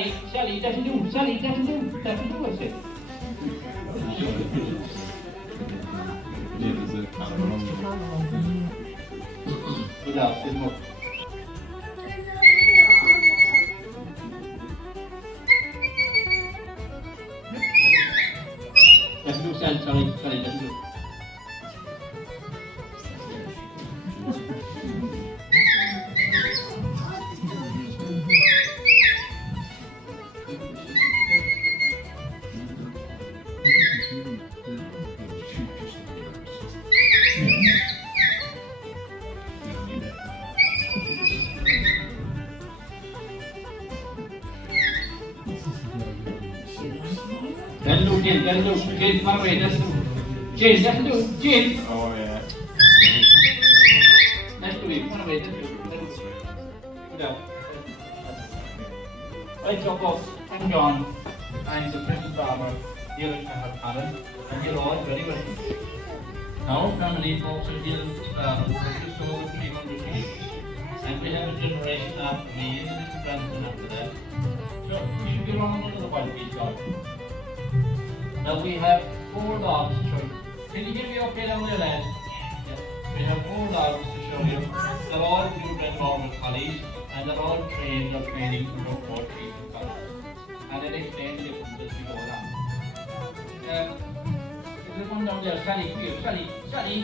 Sally, doesn't do, Sally, doesn't do, I said. Good job, good work. Doesn't do, Sally, doesn't do. Jill, come away, doesn't do. Jill, doesn't do. Jill. Oh yeah. Let's do it, come away, doesn't do. Good out. Right, so folks, I'm John. I'm the Christian farmer here at Cahalan, and you're all very welcome. Our family folks are here just over 300 sheep, and we have a generation after me, and a little grandson after that. So we should be around another while, please God. Now we have 4 dogs to show you. Can you hear me okay down there, lads? Yeah. We have 4 dogs to show you. They're all purebred normal collies, and they're all trained or training to look for sheep and collies. And I'll explain the difference as we go along. There's one down there, Sally, come here. Sally.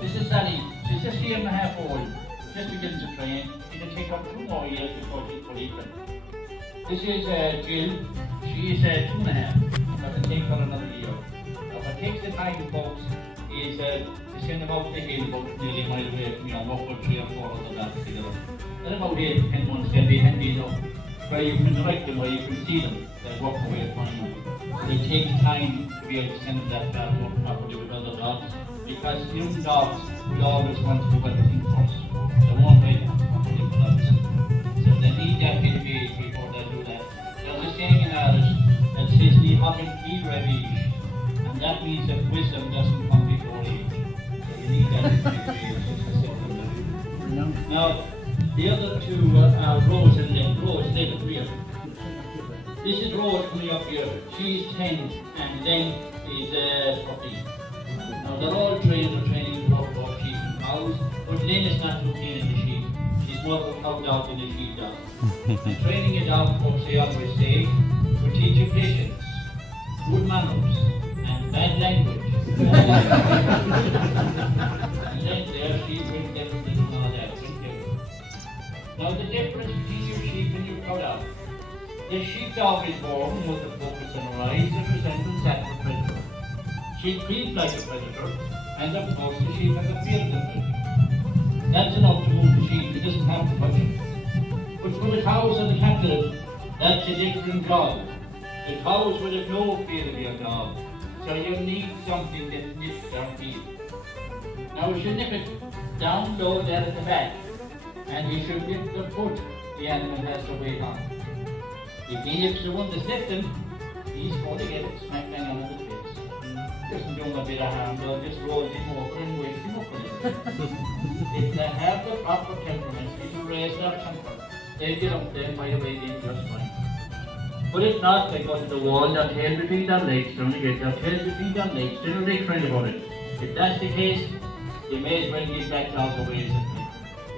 This is Sally. She's just 3.5 old. Just beginning to train. It'll take her 2 more years before she's fully trained. This is Jill. She is 2.5. It'll take her another year. Now, what takes the time, folks, is to send them out to the hill about nearly a mile away from you, and walk about 3 or 4 other dogs together. Then about 8 to 10 months, they'll be handy enough where you can direct them, where you can see them. They'll walk away from them. So it takes time to be able to send that dog work properly with other dogs, because young dogs will always want to do everything first. They won't wait properly for others. So they need that bit of age before they do that. There's a saying in Irish that says, "Ni haven't either of age," and that means that wisdom doesn't come before age. So you need that bit of age. Now, the other 2 Rose and Lynn. Rose, they're the 3 of them. This is Rose coming up here. She's 10, and Lynn is 14. Now, they're all trained or training to work for sheep and cows, but Lynn is not too keen in the sheep. She's more of a cow dog than a sheep dog. And training a dog, folks, they always say, will teach you patience, good manners, and bad language. And then there, she brings everything and all that. Now, the difference between your sheep and your cow dog. The sheepdog is born with the focus on her eyes that resembles that of a predator. She creeps like a predator, and of course the sheep has a fear of the predator. That's enough to move the sheep, it doesn't have to touch it. But for the cows and the cattle, that's a different job. The cows would have no fear of your dog, so you need something that nips their feet. Now you should nip it down low there at the back, and you should lift the foot the animal has to wait on. If he nips the one that's lifting, he's going to get it smack bang on the face. Doesn't do him a bit of harm, they'll just roll him over and wake him up a little. If they have the proper temperament, people raise their temper, they'll get up there by the way they just fine. But if not, they go to the wall, their tail between their legs, then they get their tail between their legs, still they cry about it. If that's the case, they may as well give that dog away as a thing,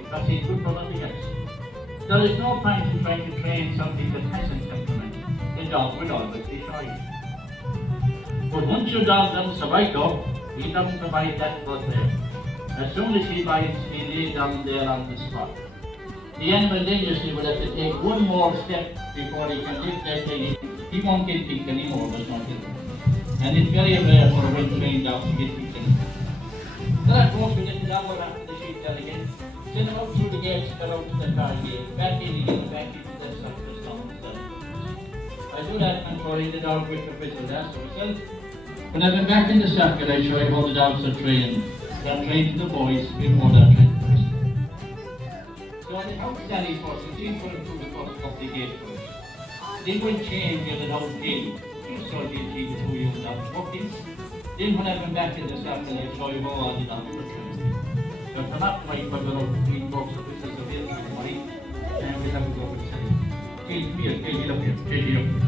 because he's good for nothing else. There is no point in trying to train something that hasn't temperament. The dog will always be shy. But once your dog doesn't survive though, he doesn't survive that spot there. As soon as he bites, he lays down there on the spot. The animal dangerously will have to take one more step before he can lift that thing. He won't get picked anymore, there's no kidding. And it's very rare for a well-trained dog to get picked anymore. Then of course we let the dog go back to the sheep again. Send them out through the gates, go out to the car gate, back in again, back into the surface down the cell. I do that controlling the dog with the whistle, that's the whistle. When I've been back in the circuit, I show you how the dogs are trained. They're trained to the boys before they're trained to the whistle. So the house Danny first, and she's put him through the first couple of gates first. Then we'll change the house gate. You saw the sheep with 2 young dogs working. Then when I've been back in the circle, I show you how all the dogs are trained. So from up to my put out between box of whistles of here to the money, and we have to go with the Gil, come here. Gil, get up here. Gil, get up here.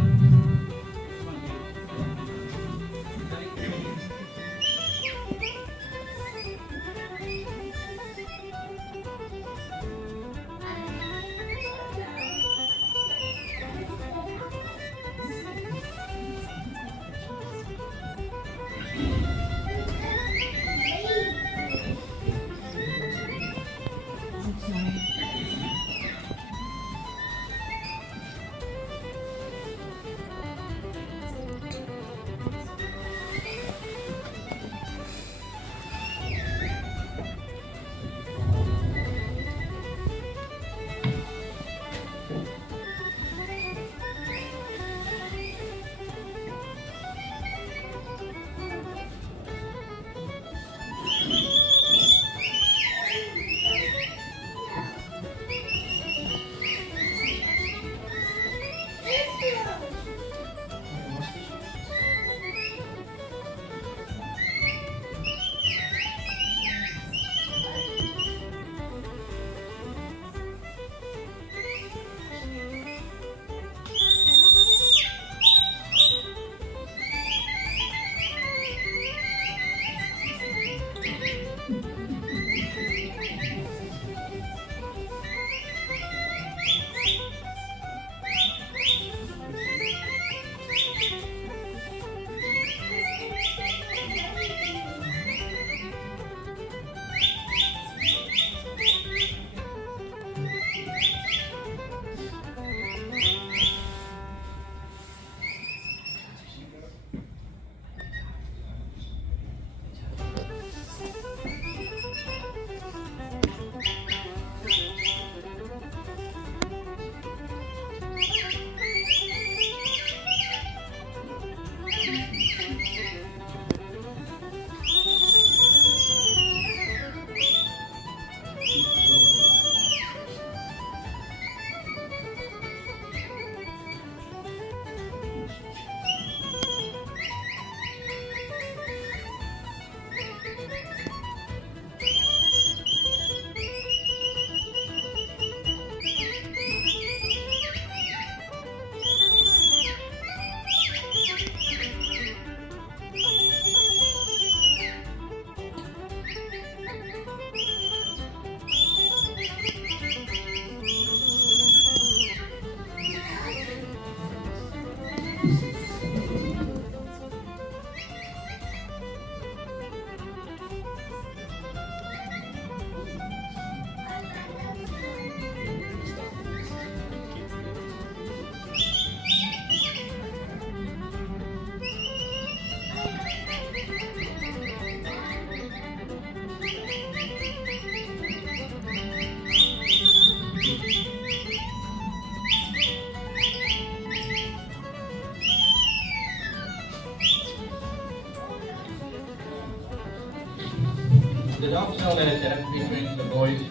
The dogs know that it's have to be trained to the boys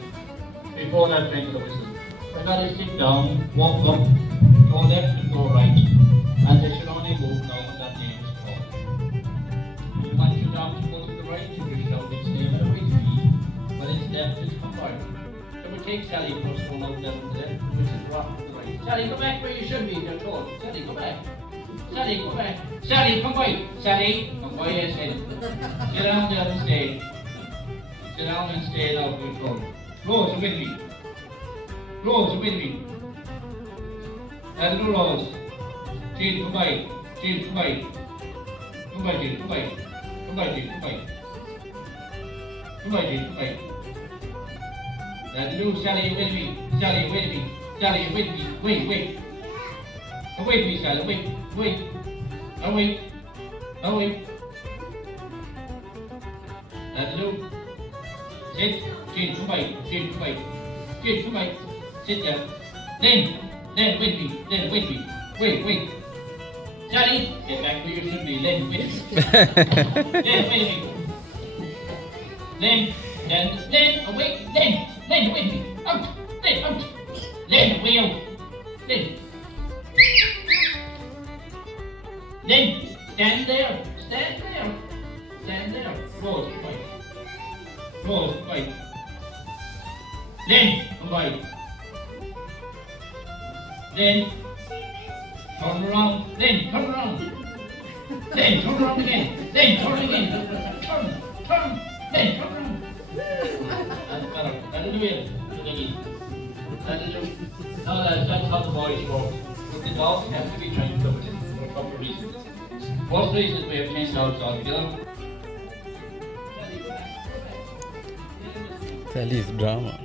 before they're trained to the whistle. They've got to sit down, walk up, go left and go right, and they should only move now when that name is called. You want your dog to go to the right, you should shout its name at a right speed. When it's left, it's come back. So we take Sally first one out down to the left, which is walk to the right. Sally, go back where you should be, they're told. Sally, go back. Sally, go back. Sally, come by. Sally, come by, yes, head. Sit down there and stay. Sit down and stay out of your phone. Rose, with me. Rose, with me. And no Rose. Jill, come by. Jill, come by. Come by, Jill, come by. Come by, Jill, come by. Come by, Jill, come by. And you, Sally, with me. Sally, with me. Sally, with me. Wait, wait. Wait, me, Sally, wait, wait. Oh, wait. Oh, wait. And you. Sit, Jill, come by, Jill, come by. Jill, come by. Sit there. Then, wait me, then, wait me. Wait, wait. Sally, get back where you should be. Then, wait me. Then, wait me. Then, away. Then, wait me. Out. Then, out. Then, way out. Then, stand there. Stand there. Rose, come by. Rose, come by. Then, come by. Then, Turn around, then turn around. Then turn around again. Then turn again. Turn, then turn around. That's better. That'll do it. That'll do. No, that's how the boys work. But the dogs have to be trained for a couple of reasons. First reason is we have changed dogs altogether. Telly's drama.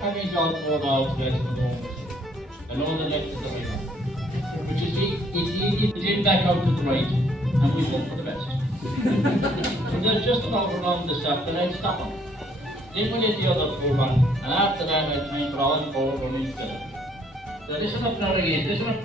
That means all 4 dogs rest at the moment. And all the left is the right. Which is it's easy to get back out to the right and we hope for the best. So they're just about around the step, then I'll stop them. Then we'll let the other 4 run, and after that I'll train for all 4 running together. So listen up now again, listen up.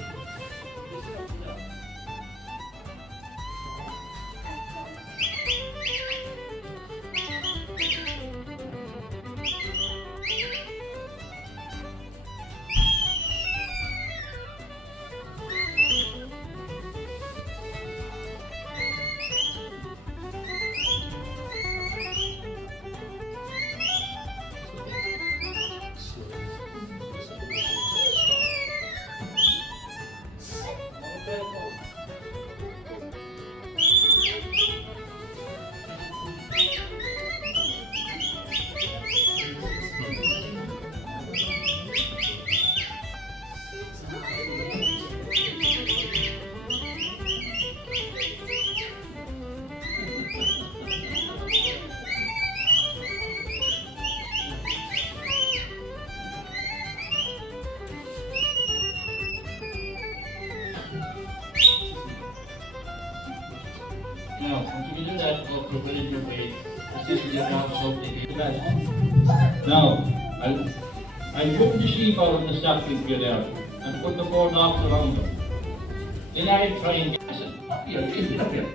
Now, once you do that, we'll put it in your weight. This is your down slope that you do. Now, I'll put the sheep out of the stocking gear there and put the 4 dogs around them. Then I'll try and get up here, Jim, get up here.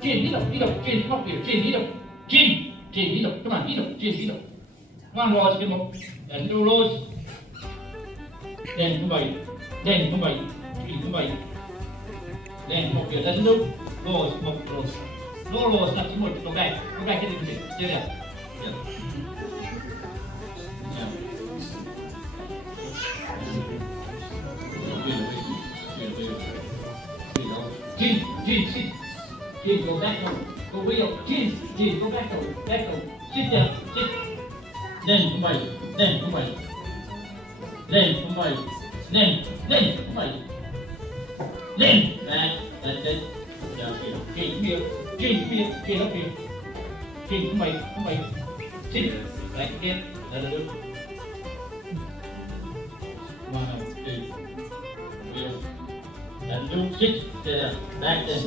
Jim, get up, Jim, come up here, Jim, get up. Jim, get up, come on, get up, Jim, get up. Come on, Rose, get up. And do Rose. Then come by. Then come by. Come by. Then come up here. Doesn't do. Rose, come up, Rose. No, Rose, not too much. Go back. Go back into the thing. Stay there. Yeah. Jim, sit. Jim, go back now. Go way up. Jim, go back now. Back now. Sit there. Sit. Then come by. Then come by. Then come by. Then come by. Then back. That's it. Down here. Jim, come here. Jim, come here. Jim, up here. Jim, come by. Come by. Sit. Back again. That'll do. 1, 2, 3. That'll do. Sit. There. Back then.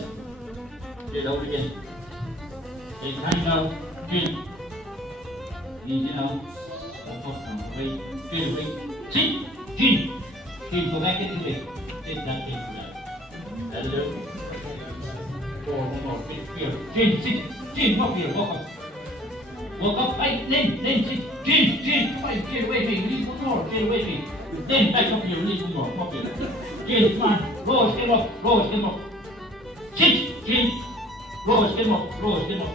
Get out again. Take time now. Jim. Easy now. Wait. Feel away. Sit. Jim. Jim, go back into it. Sit that thing. That'll do. 4 more. Here. Jim, sit. Jim, up here. Walk up. Walk up. Right. Then sit. Jim, come on. Get away from me. Release 1 more. Get away from me. Then back up here. Release 1 more. Come up here. Jin, come on, Rose, get up, Rose, get up. Sit, Jin, Rose, get up, Rose, get up.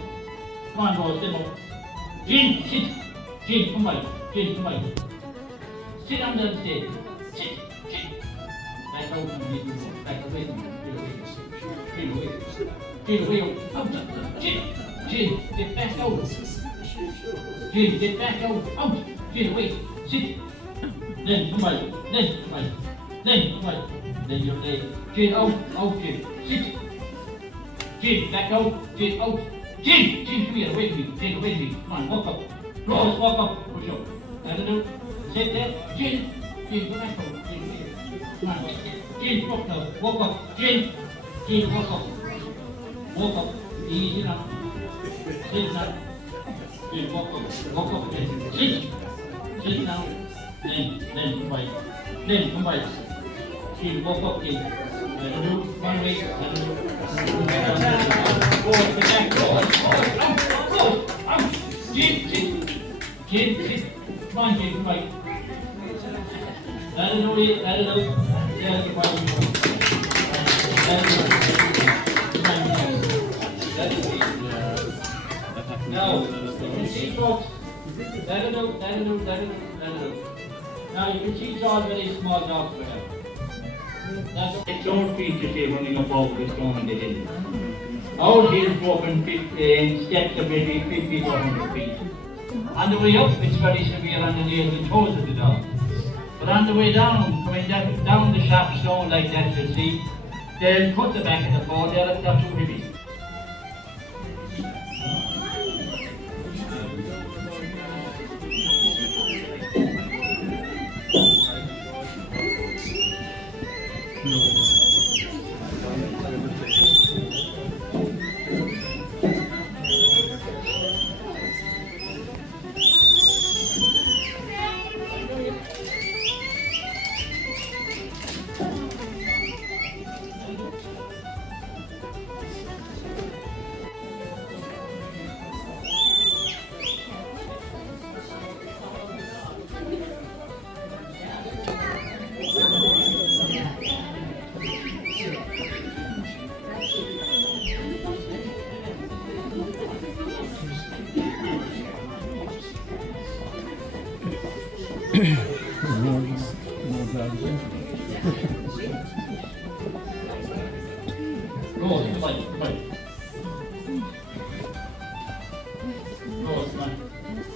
Come on, Rose, get up. Jin, sit, Jin, come by, Jin, come by. Sit on the stage, sit, Jin. Back out from me, back away from me, get away. Get away, out, Jin, Jin, get back out. Jin, get back out, Jin, away, sit. Then come by, then come by, then come by. Then you're late. Jin, out, Jin, sit. Jin, back out, Jin, out. Jin, come here, away from me, Jin, away from me. Come on, walk up. Rose, walk up, push up. That'll do. Sit there, Jin, go back out, Jin, here. Come on, Jin, walk now, walk up. Jin, walk up. Walk up, easy now. Sit now. Jin, walk up again. Sit now. Then come by. Then come by. Jin, walk up again. That'll do. One way, that'll do. Go to the back, go. Out. Jin, sit. Come on, Jin, come by. That'll do it, that'll do. There's the body. Now, you can see folks, that'll do. Now you can see it's all very small dogs we have. That's its own features here running above the stone in the hill. Out here it's broken in steps of maybe 50 to 100 feet. On the way up it's very severe on the nails and toes of the dog. But on the way down, going down the sharp stone like that you'll see, they'll put the back of the paw, they're not too heavy.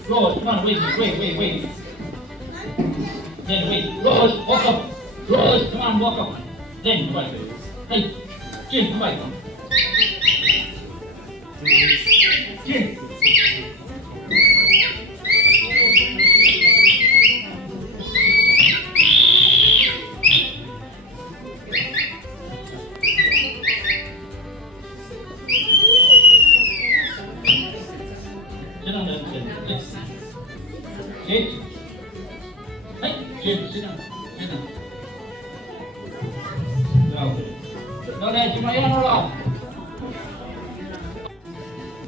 Rose, come on, wait. Then wait. Rose, walk up. Rose, come on, walk up. Then come on. Hey, Jin, come on. Jin. Sit. Hey, Jin, sit down. Now that's my off.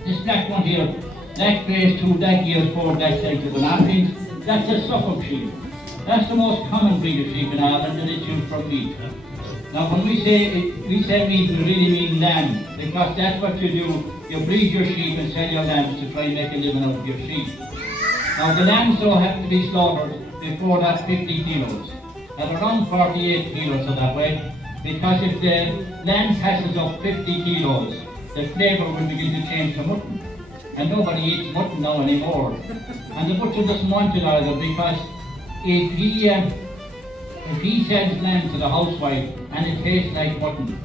This black one here, that grays 2, that gears 4, that size of the markings, that's a Suffolk sheep. That's the most common breed of sheep in Ireland and it's used for meat. Now when we say meat, we really mean lamb, because that's what you do. You breed your sheep and sell your lambs to try and make a living out of your sheep. Now the lambs though have to be slaughtered before that 50 kilos, at around 48 kilos or that way, because if the lamb passes up 50 kilos, the flavour will begin to change to mutton. And nobody eats mutton now anymore. And the butcher doesn't want it either, because if he sells lamb to the housewife and it tastes like mutton,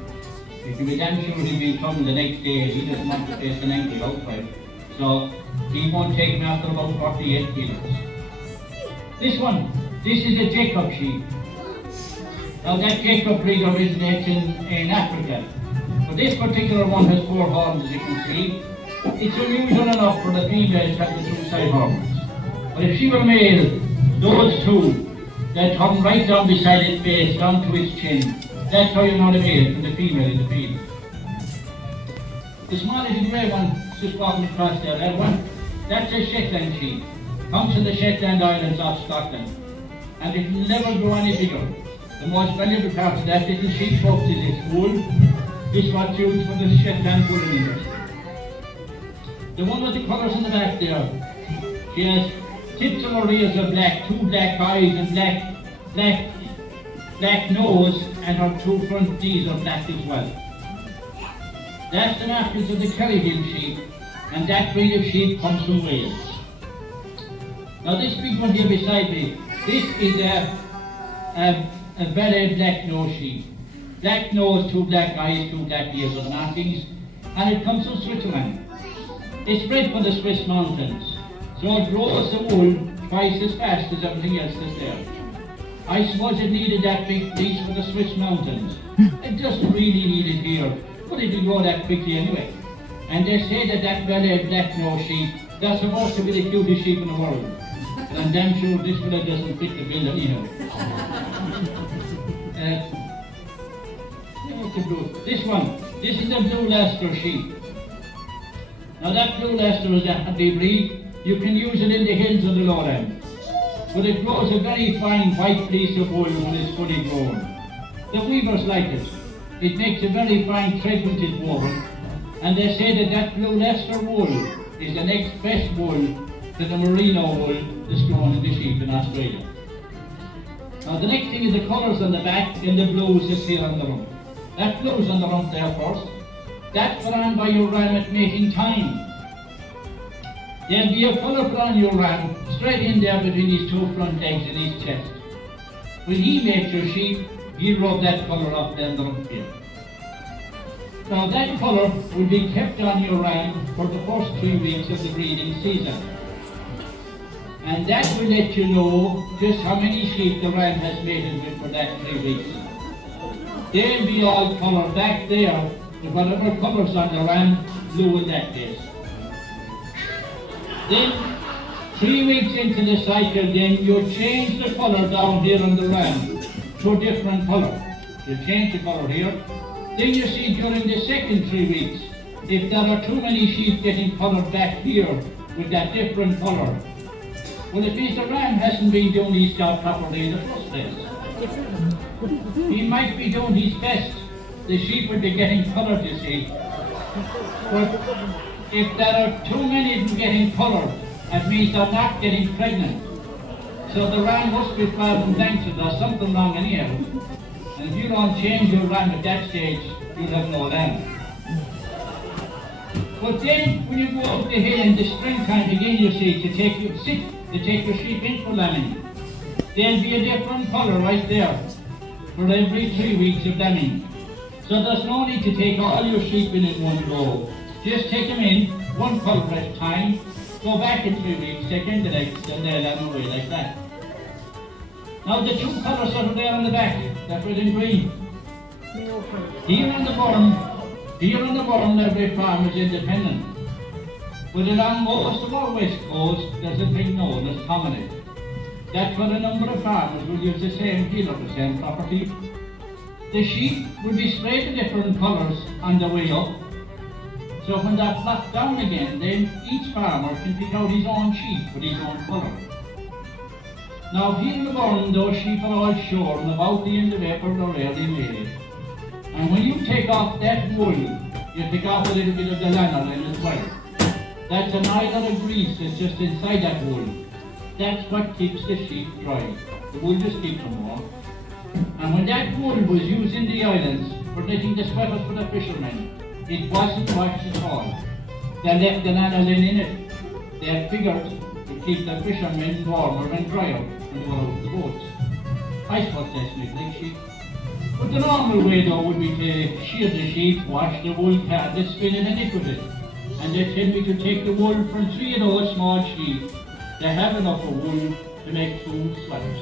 you can be damn sure he'll be in trouble the next day. He doesn't want to taste an empty housewife. So he won't take him after about 48 kilos. This is a Jacob sheep. Now that Jacob breed originates in Africa. But this particular one has 4 horns, as you can see. It's unusual enough for the females to have the 2 side horns. But if she were male, those 2, they'd come right down beside its base, down to its chin. That's how you know the male from the female in the field. The small little grey one just walking across there, that one, that's a Shetland sheep. Comes from the Shetland Islands off Scotland. And it will never grow any bigger. The most valuable part of that little sheep box is its wool. This was used for the Shetland woolen industry. The one with the colours on the back there, she has tips on her ears of black, 2 black eyes and black nose, and her 2 front teeth are black as well. That's the markings of the Kerry-Hill sheep, and that breed of sheep comes from Wales. Now this big one here beside me, this is a bred black nose sheep. Black nose, 2 black eyes, 2 black ears are the markings, and it comes from Switzerland. It's bred for the Swiss mountains, so it grows the wool twice as fast as everything else that's there. I suppose it needed that big piece for the Swiss mountains. It doesn't really need it here, but it'll grow that quickly anyway. And they say that bred black nose sheep, that's supposed to be the cutest sheep in the world. And I'm damn sure this fella doesn't fit the bill anyhow. This is a blue Leicester sheep. Now that blue Leicester is a happy breed. You can use it in the hills of the lowland. But it grows a very fine white fleece of wool when it's fully grown. The weavers like it. It makes a very fine thread when it's woven. And they say that blue Leicester wool is the next best wool to the merino wool that's grown in the sheep in Australia. Now the next thing is the colours on the back and the blues that's here on the rump. That blue's on the rump there first. That's put on by your ram at mating time. There'll be a colour put on your ram straight in there between his 2 front legs and his chest. When he makes your sheep, he'll rub that colour off down the rump here. Now that colour will be kept on your ram for the first 3 weeks of the breeding season. And that will let you know just how many sheep the ram has mated with for that 3 weeks. They'll be all coloured back there with whatever colours on the ram, blue in that case. Then 3 weeks into the cycle, then you change the colour down here on the ram to a different colour. You change the colour here. Then you see during the second 3 weeks, if there are too many sheep getting coloured back here with that different colour, well, it means the ram hasn't been doing his job properly in the first place. He might be doing his best. The sheep will be getting coloured, you see. But if there are too many of them getting coloured, that means they're not getting pregnant. So the ram must be falling down, there's something wrong anyhow. And if you don't change your ram at that stage, you'll have no lamb. But then when you go up the hill in the springtime again, you see, to take your sheep in for lambing, there'll be a different colour right there for every 3 weeks of lambing. So there's no need to take all your sheep in one go. Just take them in, one colour at a time, go back in 3 weeks, take in the next, and they'll lamb away like that. Now the 2 colours that are there on the back, that's red and green. Here on the bottom, every farm is independent. But along most of our west coast, there's a thing known as common. That's where a number of farmers will use the same hill or the same property. The sheep will be sprayed in different colours on the way up. So when they're flocked down again, then each farmer can pick out his own sheep with his own colour. Now here in the morning, those sheep are all shorn about the end of April or early May. And when you take off that wool, you take off a little bit of the lanolin as well. That's an oil or a grease that's just inside that wool. That's what keeps the sheep dry. The wool just keeps them warm. And when that wool was used in the islands for knitting the sweaters for the fishermen, it wasn't washed at all. They left the lanolin in it. They figured to keep the fishermen warmer and drier when they were out of the boats. I suppose that's like sheep. But the normal way though would be to shear the sheep, wash the wool, card it, spin it and knit with it. And they tell me to take the wool from 3 of those small sheep. They have enough of wool to make 2 sweaters.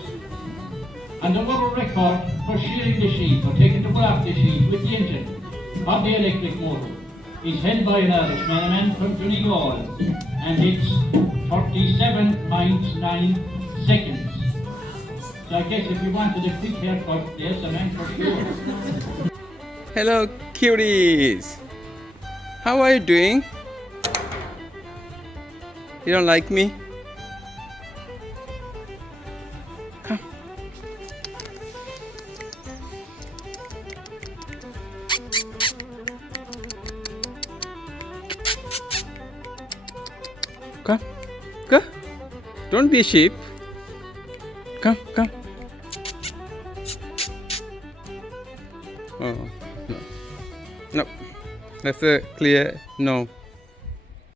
And the world record for shearing the sheep or taking the wool off the sheep with the engine of the electric motor is held by an Irishman, a man from Donegal, and it's 47.9 seconds. So I guess if you wanted a quick haircut, there's a man for sure. Hello cuties! How are you doing? You don't like me? Come. Come. Go. Don't be a sheep. Come, come. Oh, no. No. That's a clear no.